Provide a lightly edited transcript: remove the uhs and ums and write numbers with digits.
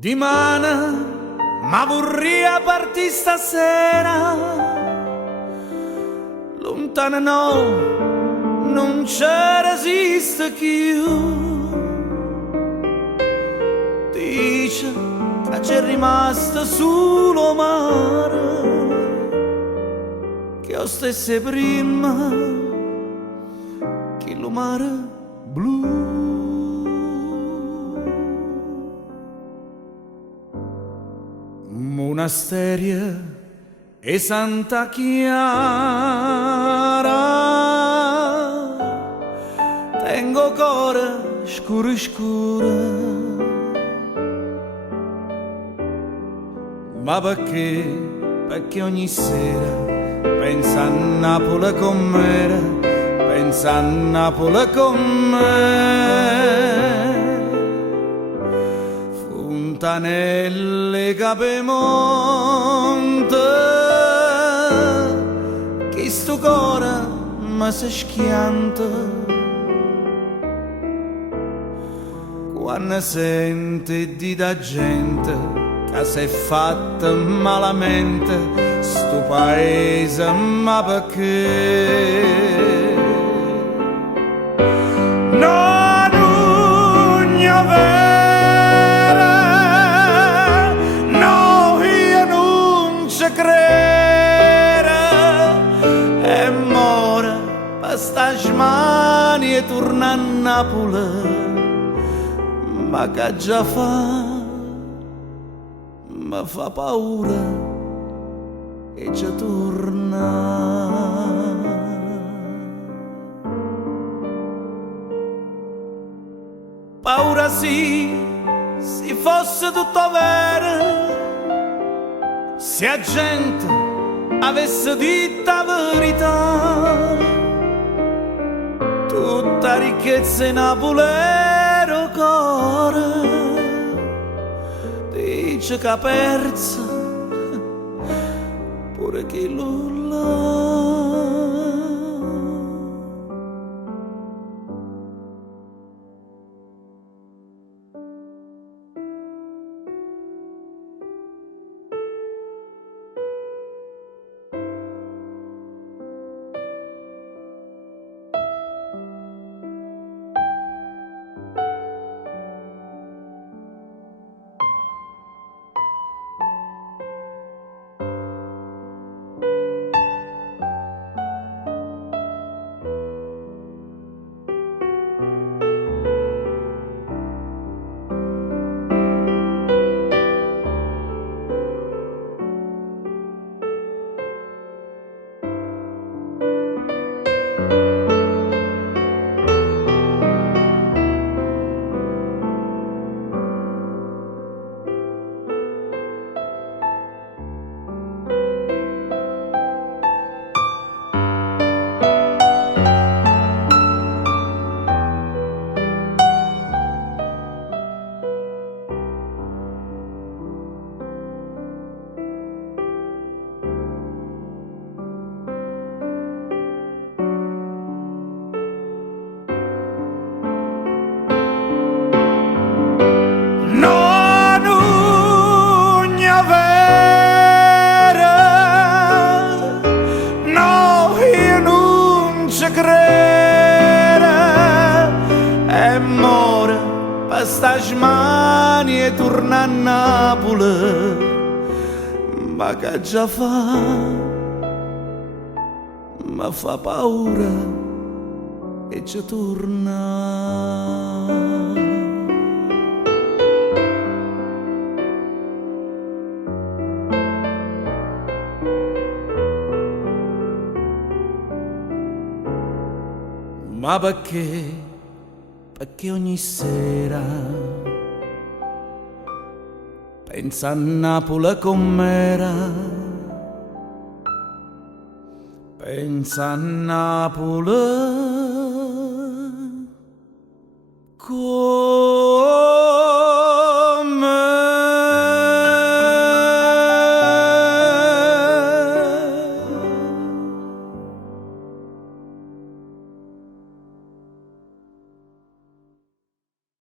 Di mana, ma vorrei partire stasera. Lontana no, non c'è resiste più. Dice che c'è rimasto solo mare, che io stesse prima che lo mare blu. Monasterio e Santa Chiara, tengo cuore scuro scuro. Ma perché ogni sera pensa a Napoli con me, pensa a Napoli con me. Fontanelle Capemonte, che sto cuore mi si schianta quando sente di da gente che si è fatta malamente sto paese, ma perché? No, non è vero, no, io non ci credo, e muore per sta smani e torna a Napoli, ma che già mi fa paura e già torna. Paura sì, se fosse tutto vero, se la gente avesse detto la verità, tutta ricchezza in Napolero cuore. Dice che ha perso pure chi l'ha. Sta smani e torna a Napoli, ma che già mi fa paura e ci torna. Ma perché? Perché ogni sera pensa a Napoli com'era, pensa a Napoli com'era.